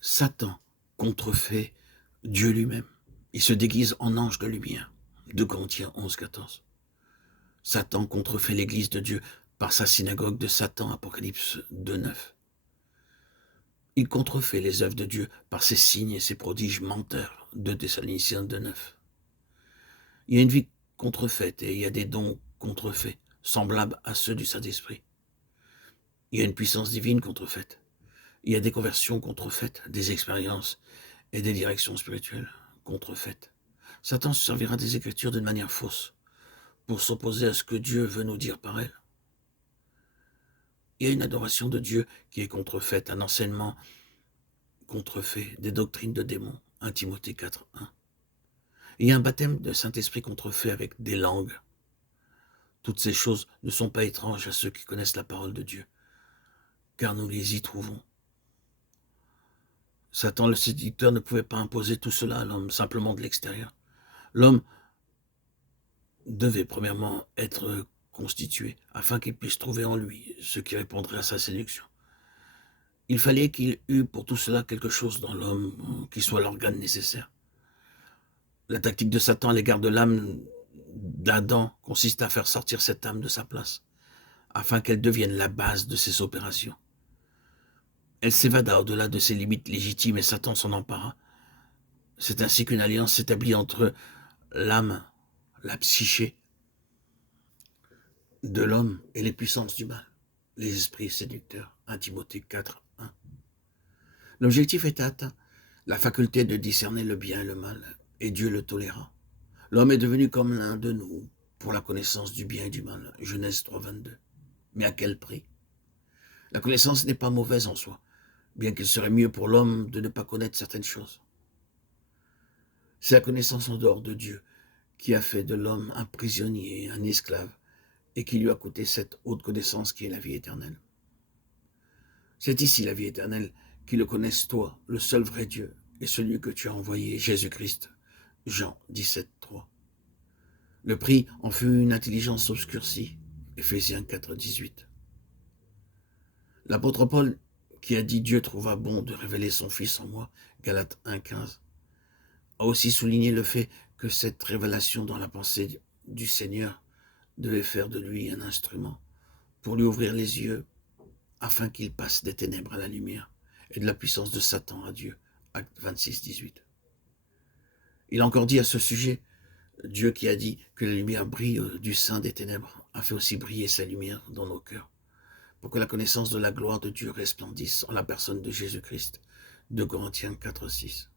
Satan contrefait Dieu lui-même. Il se déguise en ange de lumière. 2 Corinthiens 11, 14. Satan contrefait l'Église de Dieu par sa synagogue de Satan, Apocalypse 2, 9. Il contrefait les œuvres de Dieu par ses signes et ses prodiges menteurs, 2 Thessaloniciens 2, 9. Il y a une vie contrefaite et il y a des dons contrefaits, semblables à ceux du Saint-Esprit. Il y a une puissance divine contrefaite. Il y a des conversions contrefaites, des expériences et des directions spirituelles contrefaites. Satan se servira des Écritures d'une manière fausse pour s'opposer à ce que Dieu veut nous dire par elles. Il y a une adoration de Dieu qui est contrefaite, un enseignement contrefait, des doctrines de démons, 1 Timothée 4, 1. Il y a un baptême de Saint-Esprit contrefait avec des langues. Toutes ces choses ne sont pas étranges à ceux qui connaissent la parole de Dieu, car nous les y trouvons. Satan, le séducteur, ne pouvait pas imposer tout cela à l'homme, simplement de l'extérieur. L'homme devait premièrement être constitué, afin qu'il puisse trouver en lui ce qui répondrait à sa séduction. Il fallait qu'il eût pour tout cela quelque chose dans l'homme qui soit l'organe nécessaire. La tactique de Satan à l'égard de l'âme d'Adam consiste à faire sortir cette âme de sa place, afin qu'elle devienne la base de ses opérations. Elle s'évada au-delà de ses limites légitimes et Satan s'en empara. C'est ainsi qu'une alliance s'établit entre l'âme, la psyché de l'homme et les puissances du mal, les esprits séducteurs, 1 Timothée 4, 1. L'objectif était atteint, la faculté de discerner le bien et le mal, et Dieu le toléra. L'homme est devenu comme l'un de nous pour la connaissance du bien et du mal, Genèse 3, 22. Mais à quel prix? La connaissance n'est pas mauvaise en soi, bien qu'il serait mieux pour l'homme de ne pas connaître certaines choses. C'est la connaissance en dehors de Dieu qui a fait de l'homme un prisonnier, un esclave, et qui lui a coûté cette haute connaissance qui est la vie éternelle. C'est ici la vie éternelle, qui le connaisse toi, le seul vrai Dieu, et celui que tu as envoyé, Jésus-Christ. Jean 17, 3. Le prix en fut une intelligence obscurcie, Éphésiens 4, 18. L'apôtre Paul, qui a dit « Dieu trouva bon de révéler son Fils en moi », Galates 1, 15, a aussi souligné le fait que cette révélation dans la pensée du Seigneur devait faire de lui un instrument pour lui ouvrir les yeux afin qu'il passe des ténèbres à la lumière et de la puissance de Satan à Dieu. Acte 26, 18. Il a encore dit à ce sujet, Dieu qui a dit que la lumière brille du sein des ténèbres a fait aussi briller sa lumière dans nos cœurs pour que la connaissance de la gloire de Dieu resplendisse en la personne de Jésus-Christ. 2 Corinthiens 4, 6.